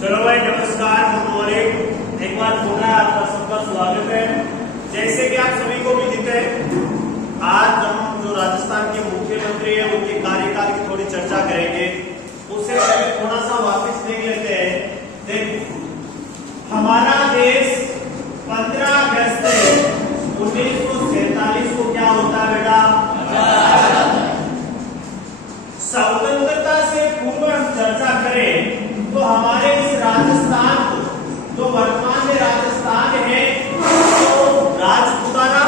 चलो भाई नमस्कार, गुड मॉर्निंग। एक बार पुनः आपका सबका स्वागत है। जैसे कि आप सभी को विदित है, आज हम जो राजस्थान के मुख्यमंत्री हैं उनके कार्यकाल की थोड़ी चर्चा करेंगे। उससे पहले थोड़ा सा वापस देख लेते हैं। देखो, हमारा देश 15 अगस्त 1947 को क्या होता है बेटा? स्वतंत्रता से पूर्व हम चर्चा करें तो हमारे इस राजस्थान को, जो वर्तमान में राजस्थान है, तो राजपूताना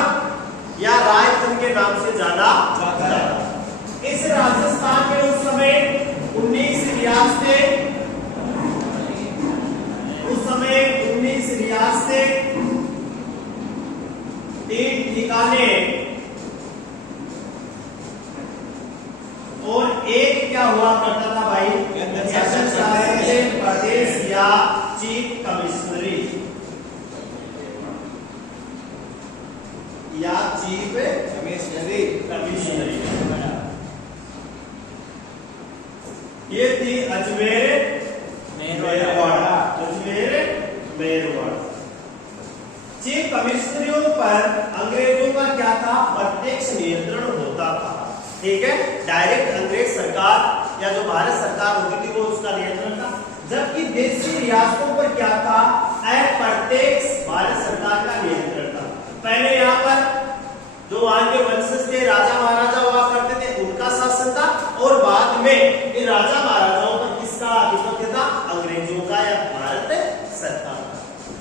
या रायखंड के नाम से जाना जाता है। इस राजस्थान में उस समय 19 रियासतें, उस समय 19 रियासतें, 3 ठिकाने और एक क्या हुआ करता था भाई? प्रदेश या चीफ कमिश्नरी या चीफ कमिश्नरी। ये थी अजमेर मेरवाड़ा, अजमेर मेरवाड़ा। चीफ कमिश्नरियों पर अंग्रेजों का क्या था? प्रत्यक्ष नियंत्रण होता था। ठीक है, डायरेक्ट अंग्रेज सरकार या जो भारत सरकार होती थी वो उसका नियंत्रण था। जबकि देशी रियासतों पर क्या था? अप्रत्यक्ष भारत सरकार का नियंत्रण था। पहले यहाँ पर जो वहां के वंशज थे, राजा महाराजा हुआ करते थे, उनका शासन था। और बाद में इन राजा महाराजाओं पर किसका आधिपत्य था? अंग्रेजों का या भारत सरकार का।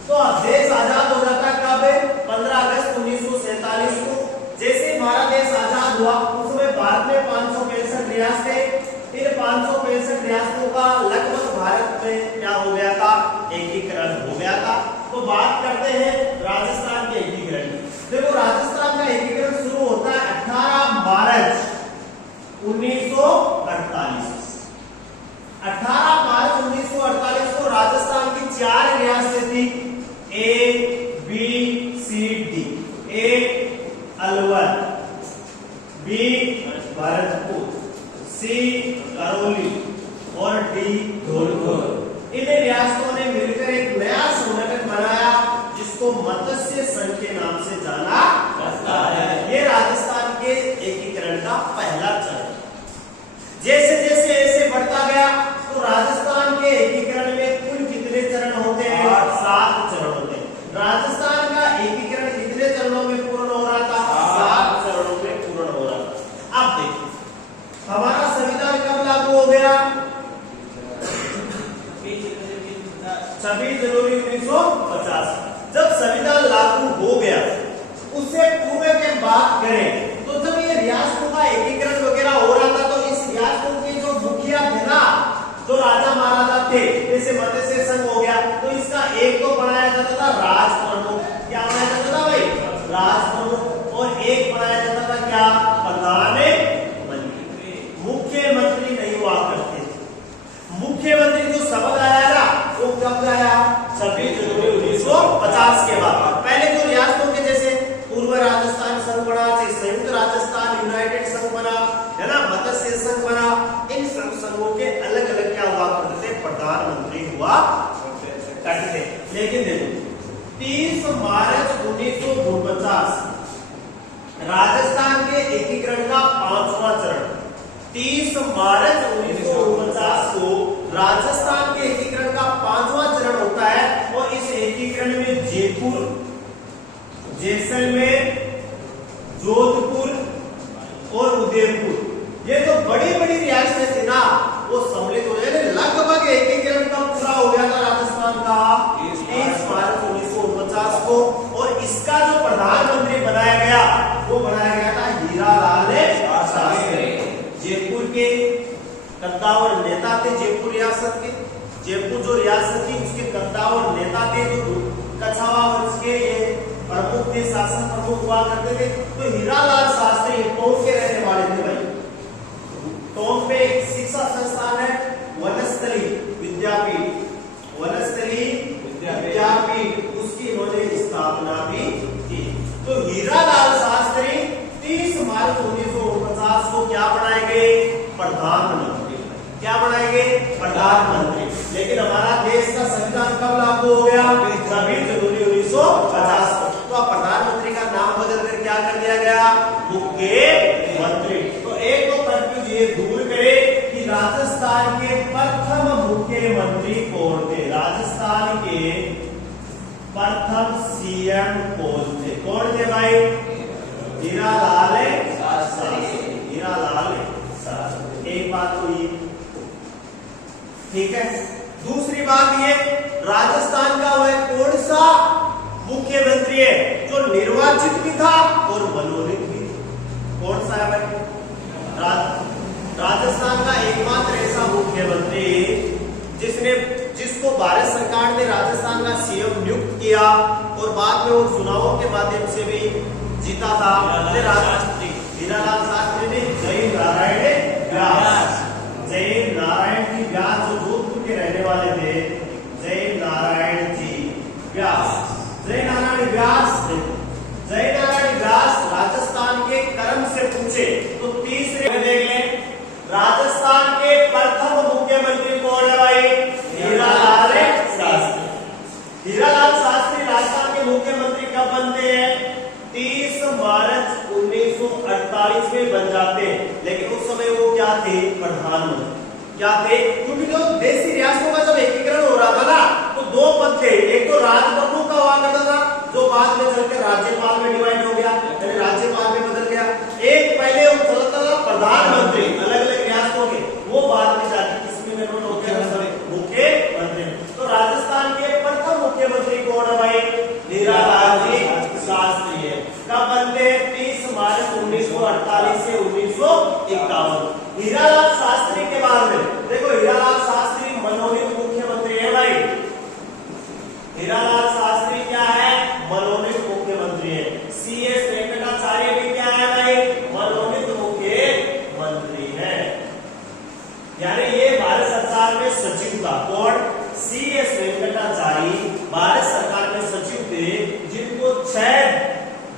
तो अब देश आजाद हो जाता कब? 15 अगस्त 1947 को। जैसे हमारा देश आजाद हुआ उस समय भारत में 565 रियासतें, इन 565 रियासतों का लगभग भारत में क्या हो गया था? एकीकरण हो गया था। तो बात करते हैं राजस्थान के एकीकरण की। देखो, राजस्थान का एकीकरण शुरू होता है 18 मार्च 1948। 18 मार्च 1948 को राजस्थान की 4 रियासतें थी, ए, बी, सी, डी। ए अलवर, बी भरतपुर, सी करौली और डी धौलपुर। इन रियासतों ने मिलकर एक नया संगठन बनाया जिसको मत्स्य संघ के नाम से जाना जाता है। ये राजस्थान के एकीकरण का पहला चरण। जैसे जैसे ऐसे बढ़ता गया तो राजस्थान के एकीकरण में कुल कितने चरण होते हैं? 7 चरण होते हैं। राजस्थान का एकीकरण कितने चरणों में पूर्ण हो रहा था? 7 चरणों में पूर्ण हो रहा था। अब देखिए, हमारा संविधान कब लागू हो गया? 26 जनवरी 1950। जब संविधान लागू हो गया, उससे पूर्व की बात करें तो जब ये रियासतों का एकीकरण वगैरह हो रहा था तो इस रियासतों के जो मुखिया थे ना, जो राजा महाराजा थे, जैसे मत्स्य संघ हो गया, तो इसका एक तो बनाया जाता था राज प्रमुख। क्या बनाया जाता था भाई? राज प्रमुख। और एक बनाया जाता था क्या? प्रधानमंत्री। मुख्यमंत्री नहीं हुआ करते थे। मुख्यमंत्री जो शब्द आया ना, वो कब आया? 26 जनवरी 1950 के बाद। पहले जो रियासतों के जैसे पूर्व राजस्थान संघ बना, संयुक्त राजस्थान यूनाइटेड संघ बना, है ना, मत्स्य संघ बना, इन सब संघों के अलग अलग क्या हुआ करते थे? प्रधानमंत्री हुआ करते थे। लेकिन देखो, 30 मार्च 1949 राजस्थान के एकीकरण का 5वां चरण। 30 मार्च 1949 को राजस्थान के एकीकरण का 5वां चरण होता है। और इस एकीकरण में जयपुर, जैसलमेर, जोधपुर और उदयपुर, ये जो बड़ी बड़ी रियासतें थी ना, वो सम्मिलित हो गए। लगभग एकीकरण का पूरा हो गया था राजस्थान का 30 मार्च 1949 को। और इसका जो प्रधानमंत्री बनाया गया वो बनाया गया था हीरालाल शास्त्री। जयपुर के कद्दावर नेता थे, जयपुर रियासत के। जयपुर जो रियासत थी उसके कद्दावर नेता थे जो कछावा वंश के ये प्रमुख थे, शासन प्रमुख हुआ करते थे। तो हीरालाल शास्त्री टोंक के रहने वाले थे भाई। टोंक में एक शिक्षा संस्थान है, वनस्थली विद्यापीठ। वनस्थली विद्यापीठ, उसकी इन्होंने स्थापना भी की। तो हीरालाल शास्त्री 30 मार्च 1949 को क्या बनाए गए? प्रधानमंत्री। क्या बनाए गए? प्रधानमंत्री। लेकिन हमारा देश का संविधान कब लागू हो गया? 26 जनवरी 1950 को। तो अब प्रधानमंत्री का नाम बदल कर क्या कर दिया गया? मुख्यमंत्री। तो एक तो कंफ्यूज ये दूर करे कि राजस्थान के प्रथम मुख्यमंत्री कौन थे? राजस्थान के प्रथम सीएम कौन थे? कौन थे भाई? हीरालाल शास्त्री। हीरालाल शास्त्री। एक बात तो ये ठीक है। दूसरी बात ये, राजस्थान का वह कौन सा मुख्यमंत्री है जो निर्वाचित भी था और मनोनीत भी? कौन सा है भाई? राजस्थान का एकमात्र ऐसा मुख्यमंत्री जिसको भारत सरकार ने राजस्थान का सीएम नियुक्त किया और बाद में वो चुनावों के माध्यम से भी जीता था। हीरालाल शास्त्री ने जय नारायण व्यास। जय नारायण जी व्यास जो जोधपुर के रहने वाले थे, जय नारायण जी व्यास। जय नारायण व्यास राजस्थान के कर्म से पूछे तो तीसरे में देख लें, राजस्थान के प्रथम मुख्यमंत्री कौन है भाई? हीरालाल शास्त्री। हीरालाल शास्त्री राजस्थान के मुख्यमंत्री कब बनते हैं? 30 मार्च 1948 में बन जाते हैं। लेकिन उस समय वो क्या थे? प्रधानमंत्री। क्या थे? क्योंकि जो देशी रियासतों का जब एकीकरण हो रहा था ना, तो दो पद थे। एक तो राजप्रमुख का हुआ करता था जो बाद में चलकर राज्यपाल में डिवाइड हो गया, यानी राज्यपाल में बदल गया। एक पहले वो चलता था प्रधानमंत्री, अलग अलग रियासतों के, वो बाद में जाके किसमें कन्वर्ट हो गया? मुख्यमंत्री। तो राजस्थान के प्रथम मुख्यमंत्री कौन है भाई? हीरालाल जी शास्त्री है। कब बनते हैं? 30 मार्च 1948 से 1951। हीरालाल शास्त्री के बाद में देखो, हीरालाल शास्त्री मनोनीत मुख्यमंत्री है भाई। हीरालाल शास्त्री क्या है? मनोनीत मुख्यमंत्री है। सीएस वेंकटाचार्य भी क्या है भाई? मनोनीत मुख्यमंत्री है। यानी ये भारत सरकार में सचिव था। कौन? सीएस वेंकटाचार्य भारत सरकार में सचिव थे, जिनको 6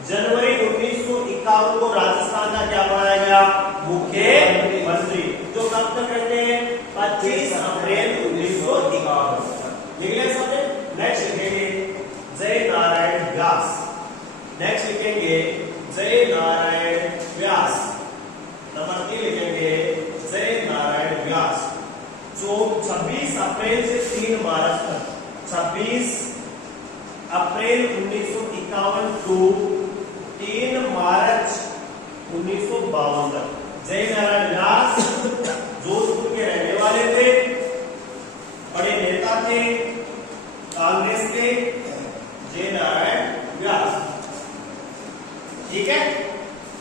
जनवरी 1951 को राजस्थान का क्या बनाया गया? मुख्यमंत्री। जो कब तक रहते हैं? 25 अप्रैल 1951। लिख लिया सबने? नेक्स्ट लिखेंगे जय नारायण व्यास। नेक्स्ट लिखेंगे जय नारायण व्यास। नंबर 3 लिखेंगे जय नारायण व्यास। जो 26 अप्रैल से 3 मार्च तक, 26 अप्रैल 1951 टू 3 मार्च 1952 तक जय नारायण व्यास जोधपुर के रहने वाले थे, बड़े नेता थे कांग्रेस के, जय नारायण व्यास। ठीक है।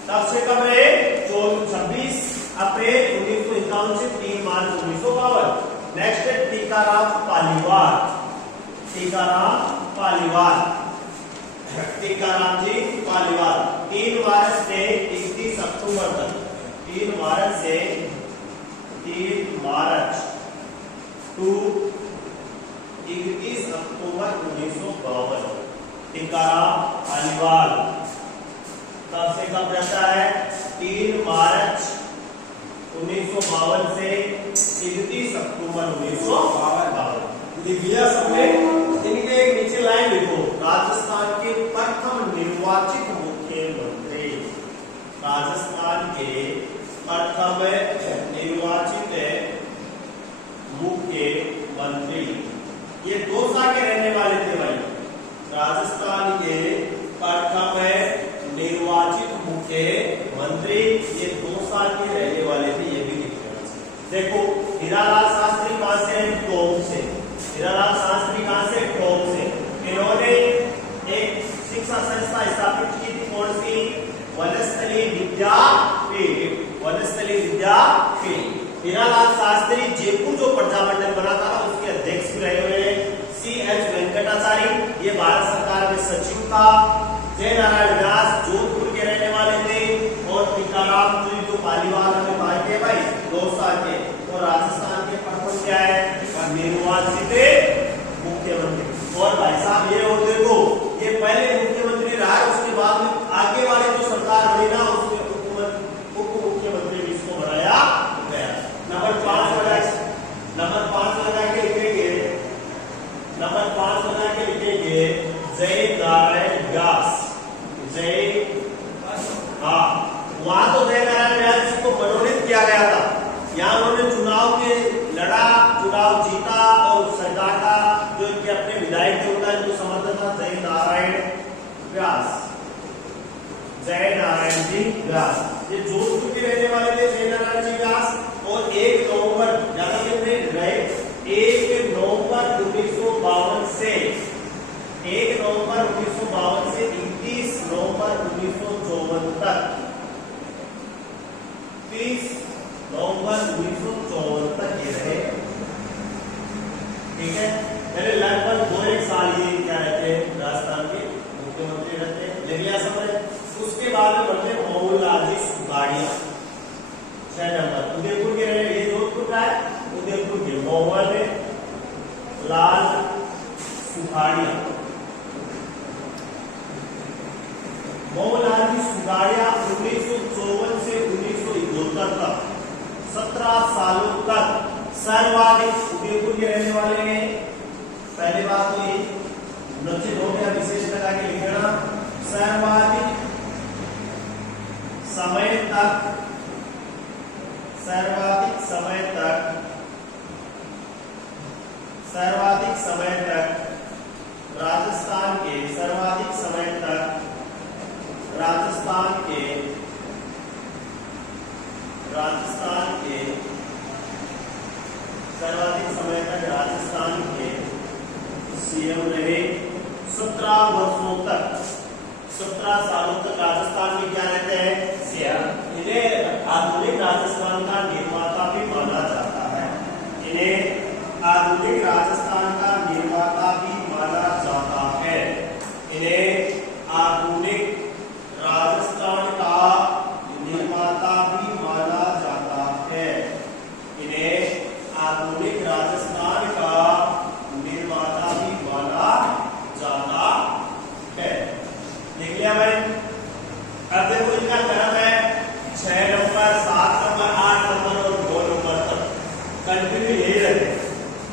तब से कब रहे? 26 अप्रैल 1951 से 3 मार्च 1952। नेक्स्ट है टीकाराम पालीवाल। टीकाराम पालीवाल, टीकाराम जी पालीवाल 3 मार्च से 31 अक्टूबर तक, 3 मार्च से 3 मार्च टू 31 अक्टूबर 1952। टीकाराम पालीवाल कब से कब रहता है? 3 मार्च 1952 से 31 अक्टूबर 1952। लिख लिया सबने? इनके एक नीचे लाइन लिखो, राजस्थान के प्रथम निर्वाचित मुख्यमंत्री। राजस्थान के प्रथम निर्वाचित मुख्यमंत्री। ये 2 साल के रहने वाले थे भाई। राजस्थान के प्रथम निर्वाचित मुख्यमंत्री, ये 2 साल के रहने वाले थे। ये भी लिख लेना चाहिए। देखो, हीरालाल शास्त्री कहां से हैं? टोंक से। हीरालाल शास्त्री कहां से? टोंक से। इन्होंने एक शिक्षा संस्था स्थापित की थी। कौन सी? वनस्थली विद्यापीठ। वनस्थली विद्यापीठ। हीरालाल शास्त्री जयपुर जो प्रजामंडल बना था उसके अध्यक्ष भी रहे हुए हैं। सीएच वेंकटाचार्य ये भारत सरकार में सचिव था। जय नारायण व्यास जोधपुर के रहने वाले थे और टीकाराम जी जो पालीवाल में पाए थे भाई 2 साल के। और राजस्थान के प्रथम क्या है? निर्वाचित मुख्यमंत्री। और भाई साहब ये और देखो, ये पहले मुख्यमंत्री रहा, उसके बाद में आगे वाले जो सरकार बनी ना उसमें उप मुख्यमंत्री भी इसको बनाया गया। नंबर 5 लगा के लिखेंगे। नंबर लिखेंगे जय नारायण व्यास। जय, हाँ वहां तो जय नारायण व्यास जी को मनोनीत किया गया था, यहाँ उन्होंने चुनाव के लड़ा, चुनाव जीता और सरकार का जो इनके अपने विधायक थे उनका इनको समर्थन था जय नारायण व्यास। जय नारायण जी व्यास ये जोधपुर के रहने वाले थे जय नारायण जी व्यास। और 1 नवंबर ज्यादा दिन नहीं रहे, 1 नवंबर 1952 से 1 नवंबर 1952 से 31 नवंबर 1954 तक, 30 नवंबर 1954 तक ये रहे। ठीक है, पहले लगभग 2-1 साल ये क्या रहते हैं राजस्थान के मुख्यमंत्री रहते हैं, लेकिन समझ। उसके बाद में बनते मोहनलाल जी सुखाड़िया 6 नंबर, उदयपुर के रहे। ये जोधपुर का है, उदयपुर के मोहनलाल सुखाड़िया। मोहनलाल जी सुखाड़िया 1954 से 1971 तक 17 सालों तक सर्वाधिक उदयपुर के रहने वाले हैं। पहली बात तो ये नक्शे दो में विशेष लगा के लिखना, सर्वाधिक समय तक, सर्वाधिक समय तक, सर्वाधिक समय तक राजस्थान के, सर्वाधिक समय तक राजस्थान के, राजस्थान के, सर्वाधिक समय तक राजस्थान के सीएम रहे। 17 वर्षों तक, 17 सालों तक राजस्थान में क्या रहते हैं सीएम। इन्हें आधुनिक राजस्थान का निर्माता भी माना जाता है, इन्हें आधुनिक राजस्थान का निर्माता भी माना जाता है, इन्हें आधुनिक राजस्थान का निर्माता भी माना जाता है, इन्हें आधुनिक राजस्थान का निर्माता भी माना जाता है। देख लिया भाई। अब देखो इनका क्रम है 6 नंबर, 7 नंबर, 8 नंबर और 2 नंबर तक कंटिन्यू यही रहते हैं,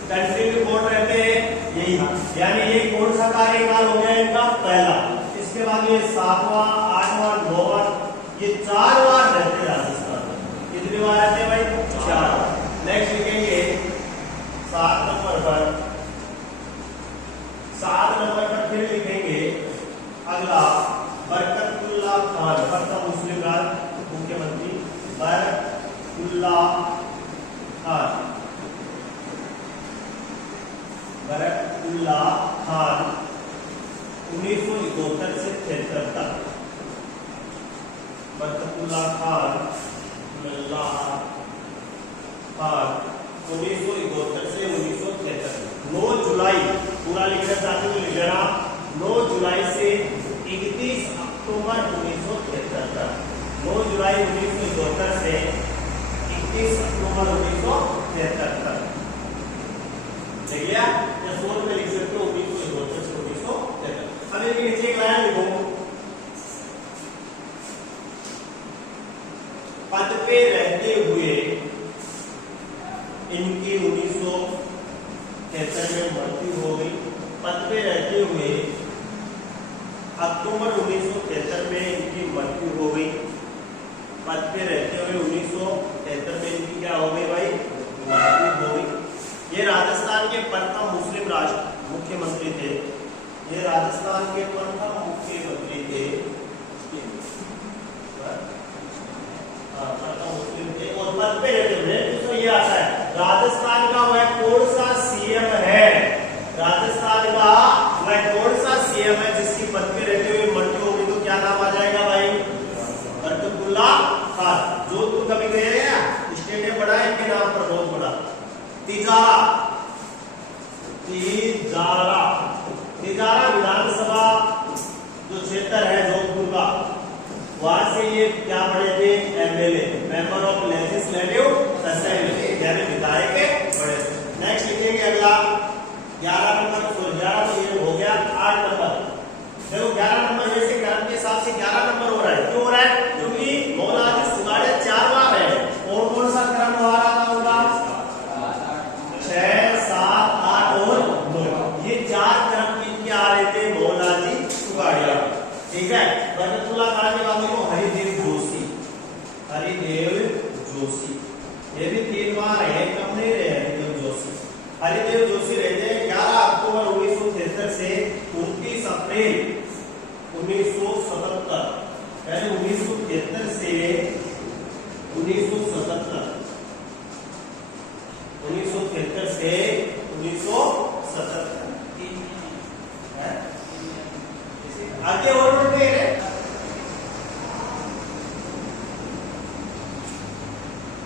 कंटिन्यू कोड रहते हैं यही। यानी ये कौन सा कार्यकाल हो गया इनका पहला। इसके बाद ये 7वां, 8वां, 9वां, ये 4 बार रहते राजस्थान में। कितनी बार रहते हैं भाई 4। नेक्स्ट लिखेंगे 7 नंबर पर, 7 नंबर पर फिर लिखेंगे अगला बरकतुल्ला खान, प्रथम मुस्लिम राज मुख्यमंत्री बरकतुल्ला खान, बरकतुल्ला खान 1972 से 73 तक। बरकतुल्ला खान, खान 1972 से 1973। 9 जुलाई पूरा लिखना चाहते हो लिख लेना, 9 जुलाई से 31 अक्टूबर 1973 तक। 9 जुलाई 1972 से 31 अक्टूबर 1973 तक। ठीक है, या 16 में लिख सकते हो 1972 से 1973। अब इनके नीचे एक लाइन लिखो, पद पे रहते हुए इनकी 1973 में मृत्यु हो गई। पद पे रहते हुए अक्टूबर 1973 में इनकी मृत्यु हो गई। पद पे रहते हुए 1973 में इनकी क्या हो गई भाई मृत्यु हो गई। ये राजस्थान के प्रथम मुस्लिम राष्ट्र मुख्यमंत्री थे, ये राजस्थान के प्रथम मुख्यमंत्री थे, प्रथम मुस्लिम थे और पद पे रहते हुए। तो ये आता है राजस्थान का वह कौन सा सीएम है, राजस्थान का वह कौन सा सीएम है जिसकी पद पे रहते हुए मृत्यु होगी, तो क्या नाम आ जाएगा भाई बरकतुल्ला खान। जोधपुर कभी गए हैं, स्टेडियम बड़ा है इनके नाम पर, बहुत बड़ा। तिजारा, तिजारा, तिजारा विधानसभा जो क्षेत्र है जोधपुर का, वहां से ये क्या बड़े थे MLA, member of legislative assembly, यानी विधायक बड़े। नेक्स्ट लिखेंगे अगला 11 नंबर, 11 तो ये हो गया। 8 नंबर देखो, 11 नंबर वैसे क्रम के हिसाब से 11 नंबर हो रहा है। क्यों हो रहा है? क्योंकि मोहनलाल जी सुखाड़िया 4 बार है। और कौन सा क्रम हो रहा था उनका 6, 7, 8 और 9, ये 4 क्रम इनके आ बरकतुल्ला खान के बाद देखो हरिदेव जोशी, हरिदेव जोशी, ये भी 3 बार है, कम नहीं रहे हरिदेव जोशी। हरिदेव जोशी रहते हैं 11 अक्टूबर 1973 से 29 अप्रैल 1977, यानी 1973 से 1977, 1973 से 1977 आगे और बढ़ते हैं।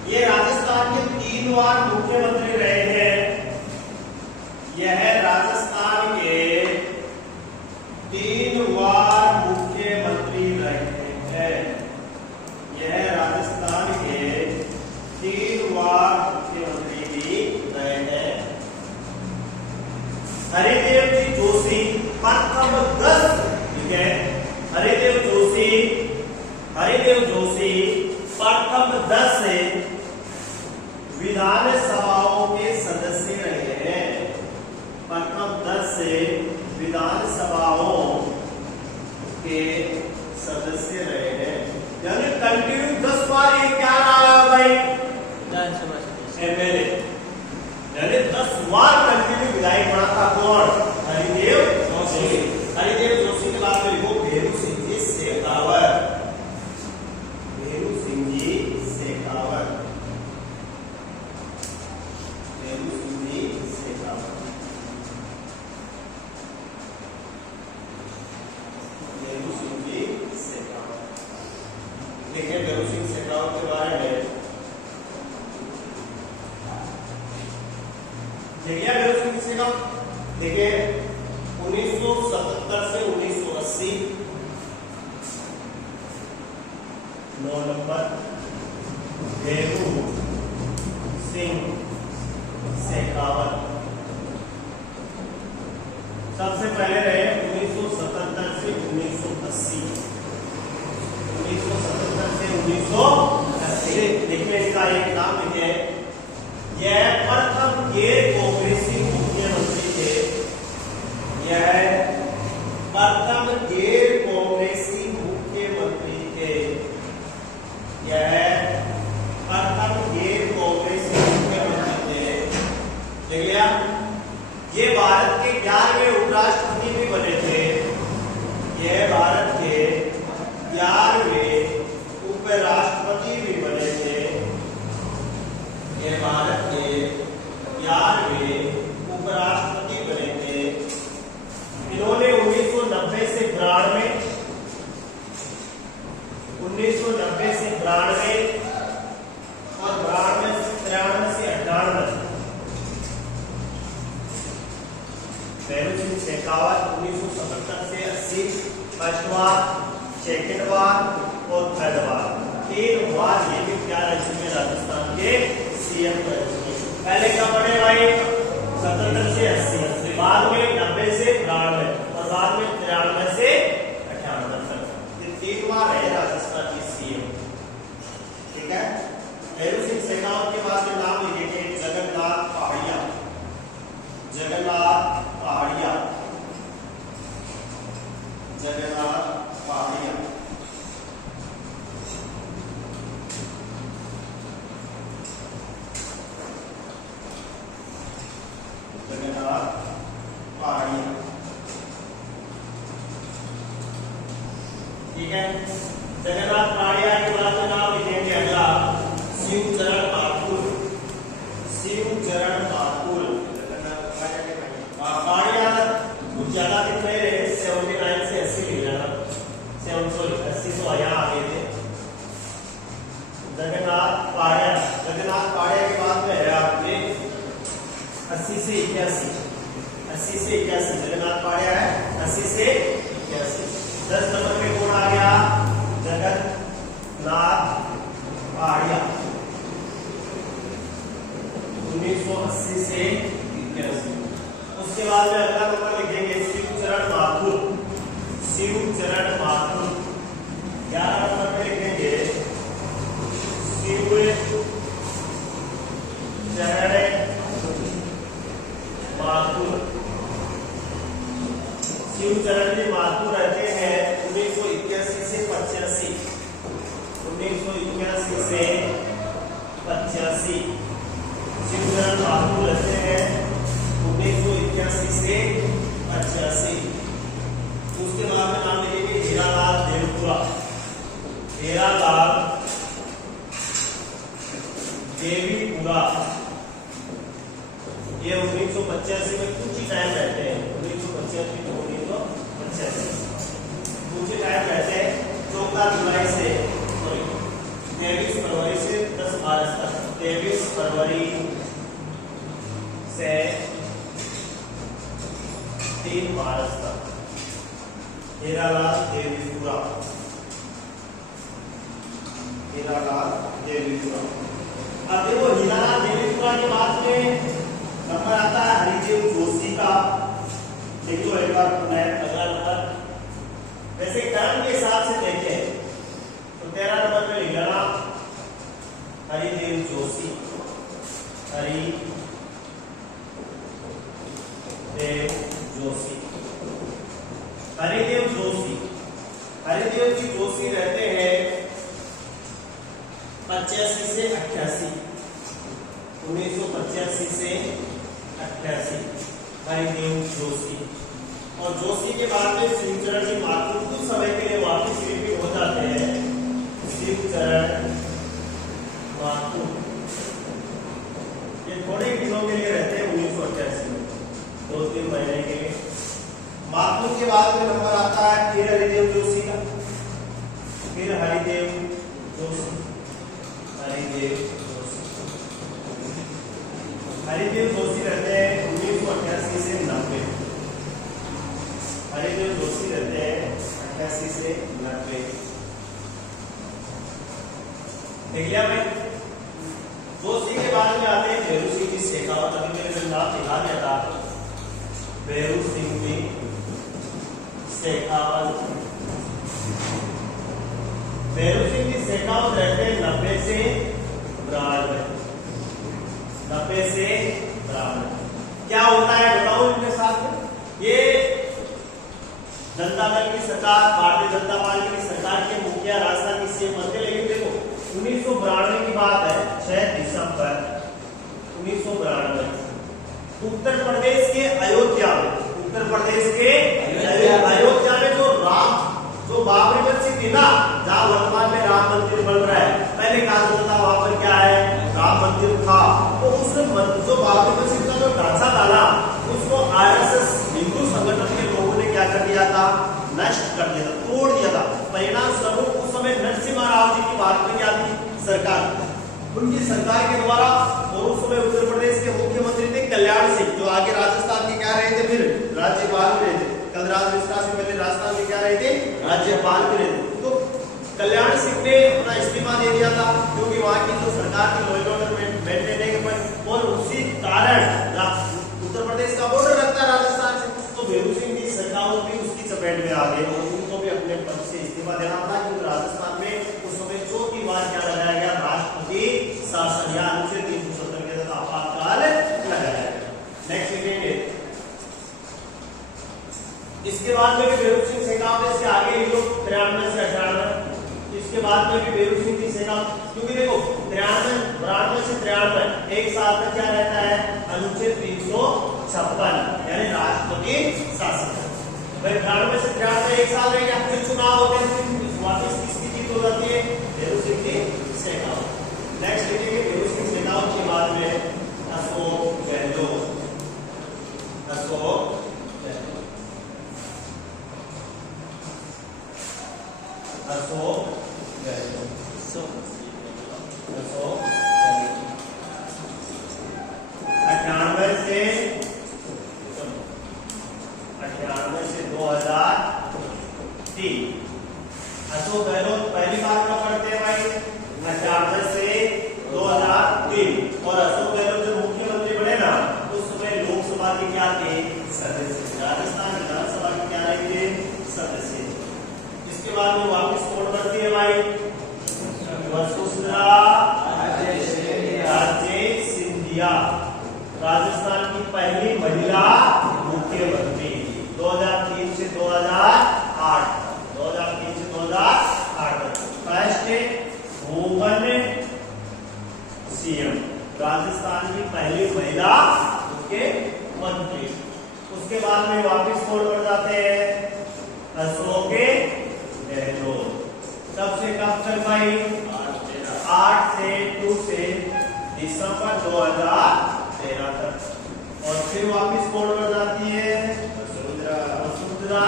ये राजस्थान के 3 बार मुख्यमंत्री रहे हैं। यह राजस्थान के 3 बार मुख्यमंत्री रहे हैं। यह राजस्थान के 3 बार मुख्यमंत्री भी रहे हैं। हरिदेव जी जोशी प्रथम 10, ठीक है, हरिदेव जोशी प्रथम 10 विधानसभाओं के सदस्य रहे हैं। प्रथम 10 विधानसभाओं के सदस्य रहे हैं, यानी कंटिन्यू 10 बार ये क्या रहा भाई, विधानसभा एमएलए, यानी 10 बार कंटिन्यू विधायक बना था। कौन? हरिदेव जोशी। हरिदेव जोशी के बाद में लिखो भेरू सिंह जी शेखावत, भेरू सिंह जी शेखावत, भेरू सिंह जी शेखावत, भेरू सिंह जी शेखावत। देखिए भेरू सिंह शेखावत के बारे में, देखिए भेरू सिंह शेखावत, देखिए 1977 से 1980, 9 नंबर भेरू सिंह शेखावत सबसे पहले रहे 1977 से 1980, 1977 से 1980। देखिए इसका एक नाम लिखे, यह प्रथम गैर कांग्रेसी मुख्यमंत्री थे। यह प्रथम गैर कांग्रेसी मुख्यमंत्री थे। यह प्रथम गैर कांग्रेसी मुख्यमंत्री थे। देख लिया, ये भारत के 11वें उपराष्ट्रपति भी बने थे। यह भारत के 11वें उपराष्ट्रपति भी बने थे। यह भारत के 11वें उपराष्ट्रपति बने थे। इन्होंने 1990 से 92, 1990 से 92 और 93 से 98, भेरू सिंह शेखावत 1977 से 80 फर्स्ट बार, सेकंड बार और थर्ड बार, 3 बार ये भी क्या रह चुके राजस्थान के सीएम रह चुके। पहले क्या पढ़े भाई, 77 से 80, बाद में 90 से 92 और बाद में 93 से 98 तक, ये 3 बार है राजस्थान की सीएम। ठीक है, भेरू सिंह शेखावत के बाद में नाम लिखेंगे जगन्नाथ पहाड़िया, जगन्नाथ पहाड़िया, जगन्नाथ पहाड़िया। जगन्नाथ पहाड़िया, ठीक है। जगन्नाथ पहाड़िया के बाद में नाम लिखेंगे अगला शिवचरण माथुर, शिवचरण माथुर। पहाड़िया कुछ ज्यादा दिन नहीं रहे, 79 से 80 ले जाना, 80 तो यहाँ आ गए थे। जगन्नाथ पहाड़िया, जगन्नाथ पहाड़िया के बाद में है आपने 80 से 81, 80 से 81 जगन्नाथ पहाड़िया है, 80 से 81। 10 नंबर पे कौन आ गया, जगन्नाथ पहाड़िया 1980 से 81। उसके बाद में अगला नंबर लिखेंगे शिवचरण माथुर, शिवचरण माथुर 11 नंबर पे लिखेंगे शिवचरण माथुर। शिवचरण जी माथुर रहते हैं 1981 से 85, 1981 से 85 शिवचरण माथुर रहते हैं 1981 से 85। उसके बाद में नाम लिखेंगे हीरालाल देवपुरा, हीरालाल देवीपुरा। ये 1985 में कुछ ही टाइम रहते हैं, 1985 to 1985 कुछ ही टाइम रहते हैं। 14 जुलाई से 23 फरवरी से 10 मार्च तक, 23 फरवरी से 3 मार्च तक हीरालाल देवीपुरा, हीरालाल देवीपुरा। अब देखो हीरालाल देवीपुरा के बाद में नंबर आता है हरिदेव जोशी का। देखिए एक बार अगला नंबर वैसे क्रम के हिसाब से देखें तो 13 नंबर पे लिख लेना हरिदेव जोशी, हरिदेव जोशी, हरिदेव जोशी। हरिदेव जी जोशी रहते हैं 85 से 88, 1985 से 88 हरिदेव जोशी। और जोशी के बाद में शिवचरण जी माथुर कुछ समय के लिए वापस रिपीट हो जाते हैं। शिवचरण माथुर ये थोड़े दिनों के लिए रहते हैं 1988 में, 2-3 महीने के लिए। माथुर के बाद में नंबर आता है फिर हरिदेव जोशी का, फिर हरिदेव जोशी, हरिदेव जोशी। हरिदेव जोशी रहते हैं 1988 से 90, हरिदेव जोशी रहते हैं 88 से 90। देख लिया भाई। जोशी के बाद में आते हैं भैरू सिंह जी शेखावत। अभी मैंने नाम दिखा दिया था, भैरू सिंह जी शेखावत। भैरू सिंह जी शेखावत रहते हैं 90 से 92, 90 से 92। क्या होता है बताओ इनके साथ में? ये जनता दल की सरकार, भारतीय जनता पार्टी की सरकार के मुखिया राजस्थान की सीएम बनते। लेकिन देखो 1992 की बात है, 6 दिसंबर 1992 उत्तर प्रदेश के अयोध्या में, उत्तर प्रदेश के अयोध्या में जो बाबरी मस्जिद थी ना, जहाँ वर्तमान में राम मंदिर बन रहा है, पहले कहा जाता था वहां पर क्या है राम मंदिर था। तो उसने जो बाबरी मस्जिद का जो ढांचा था ना, उसको आरएसएस हिंदू संगठन के लोगों ने क्या कर दिया था, नष्ट कर दिया था, तोड़ दिया था। परिणाम स्वरूप उस समय नरसिम्हा राव जी की बात में क्या थी सरकार, उनकी सरकार के द्वारा, और उस समय उत्तर प्रदेश के मुख्यमंत्री थे कल्याण सिंह, जो आगे राजस्थान के क्या रहे थे, फिर राज्यपाल भी रहे थे। कलराज मिश्रा से पहले राजस्थान के क्या रहे थे, राज्यपाल भी रहे थे। तो कल्याण सिंह ने अपना इस्तीफा दे दिया था, क्योंकि वहां की जो सरकार की लॉ एंड ऑर्डर मेंटेन नहीं कर पाई, और उसी कारण उत्तर प्रदेश का बॉर्डर लगता है राजस्थान से। तो भैरू सिंह जी शेखावत भी उसकी चपेट में आ गए, और उनको भी अपने पद से इस्तीफा देना पड़ा, क्योंकि राजस्थान में उस समय चौथी बार क्या लगाया गया, राष्ट्रपति शासन या अनुच्छेद 370 के तहत आपातकाल लगाया गया। नेक्स्ट लिखेंगे। इसके बाद में भी भैरू सिंह शेखावत से आगे ही लोग 93 से 98, इसके बाद में भी भैरू सिंह जी शेखावत, क्योंकि देखो 93 से 93 एक साल तक क्या रहता है, अनुच्छेद 356 यानी राष्ट्रपति शासन। भाई 93 से 93 एक साल रहेगा, फिर चुनाव होते हैं, वापस किसकी जीत हो जाती है, भैरू सिंह जी शेखावत। नेक्स्ट लिखेंगे भैरू सिंह शेखावत के बाद में अशोक गहलोत, अशोक अशोक गहलोत, अशोक 98 से 2003। अशोक गहलोत पहली बार कब पढ़ते हैं भाई, 98 से 2003। और अशोक गहलोत जब मुख्यमंत्री बने ना, उस समय लोकसभा के क्या थे, सदस्य, राजस्थान विधानसभा के क्या रहे थे, सदस्य। इसके बाद में वापस कौन बनती है भाई, वसुंधरा राजे सिंधिया, राजस्थान की पहली महिला मुख्यमंत्री 2003 से 2008, 2008 उसके बाद में वापस कोड बढ़ जाते हैं अशोक गहलोत। सबसे कब तक भाई 8 से 2 से दिसंबर 2013 तक। और फिर वापस कोड बढ़ जाती है वसुंधरा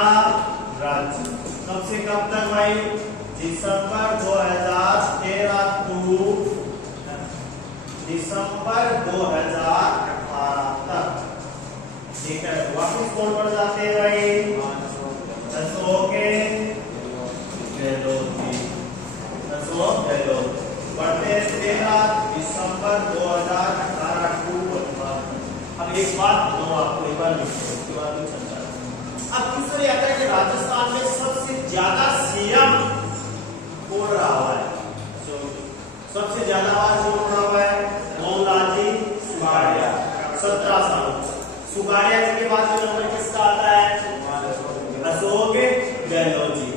राजे। कब से कब तक भाई दिसंबर 2013 टू दिसंबर 2018 तक। ठीक है, वापस कोड बढ़ जाते हैं भाई अशोक गहलोत जी। अशोक गहलोत बढ़ते हैं 13 दिसंबर 2018 टू। अब एक बात बताऊं आपको, एक बार उसके बाद में चलता है। अब दूसरी आता है कि राजस्थान में सबसे ज्यादा सीएम कौन रहा हुआ है? सबसे ज्यादा बार कौन रहा हुआ है? मोहनलाल जी सुगाड़िया 17 साल। सुगाड़िया जी के बाद जो नंबर किसका आता है? अशोक गहलोत जी।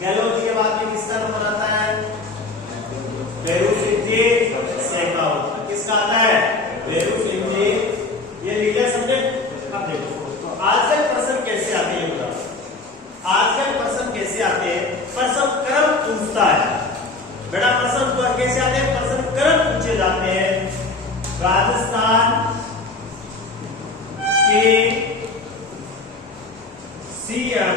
गहलोत जी के बाद में किसका नंबर आता है? भैरू सिंह जी शेखावत। किसका आता है? भैरू सिंह जी। ये लिख लिया समझे? अब देखो आजकल प्रश्न कैसे आते हैं बताओ। आजकल प्रश्न कैसे आते हैं? प्रश्न क्रम पूछता है बेटा। प्रश्न कैसे आते हैं? प्रश्न क्रम पूछे जाते हैं। राजस्थान के सीएम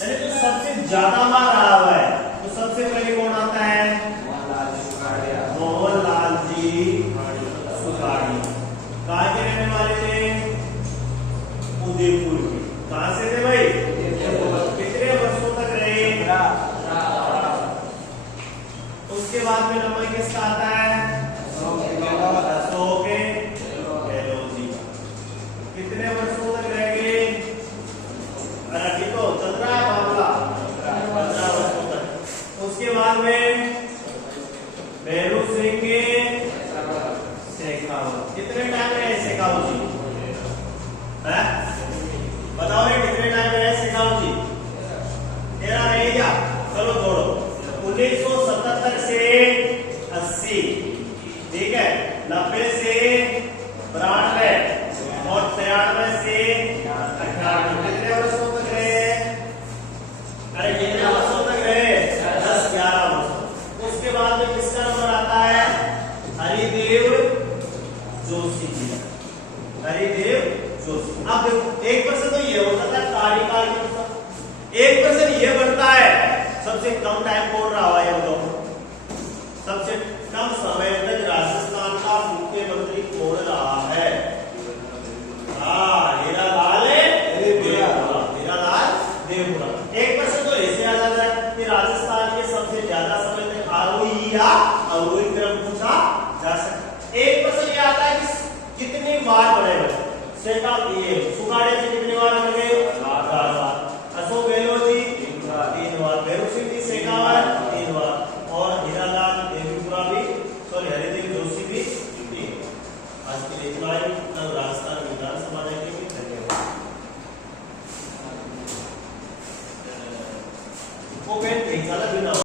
यानी तो सबसे ज्यादा बार रहा हुआ है, तो सबसे पहले कौन आता है? मोहनलाल जी सुगाड़िया। कहाँ के रहने वाले थे? उदयपुर के। कहां से थे भाई? कितने वर्षों तक रहे? उसके बाद में नंबर किसका आता है? अशोक गहलोत जी। कितने वर्षों तक रहेंगे? अरे ठीक हो, 15 मामला 15 वर्षों तक। उसके बाद में भैरू सिंह शेखावत। कितने टाइम रहे शेखावत जी? बताओ रे कितने टाइम रहे शेखावत जी? 13 रहे क्या? चलो छोड़ो। 1977 से 80, ठीक है, 90 से 92 और 93 से 98। कितने वर्षों तक रहे? अरे कितने वर्षों तक रहे? 10-11 वर्ष। उसके बाद में किसका नंबर आता है? हरिदेव जोशी जी। हरिदेव जोशी। अब देखो एक प्रश्न तो ये होता था कार्यकाल के अनुसार, एक प्रश्न ये बनता है सबसे कम टाइम कौन रहा हुआ है बताओ? सबसे कम समय तक राजस्थान का मुख्यमंत्री कौन रहा है? हीरालाल देवपुरा। एक प्रश्न तो ऐसे आ जाता है कि राजस्थान के सबसे ज्यादा समय तक आरोही या अवरोही क्रम पूछा जा सकता है। एक प्रश्न ये आता है कि कितनी बार बढ़े? सुगाड़िया जी कितनी बार बढ़ गए?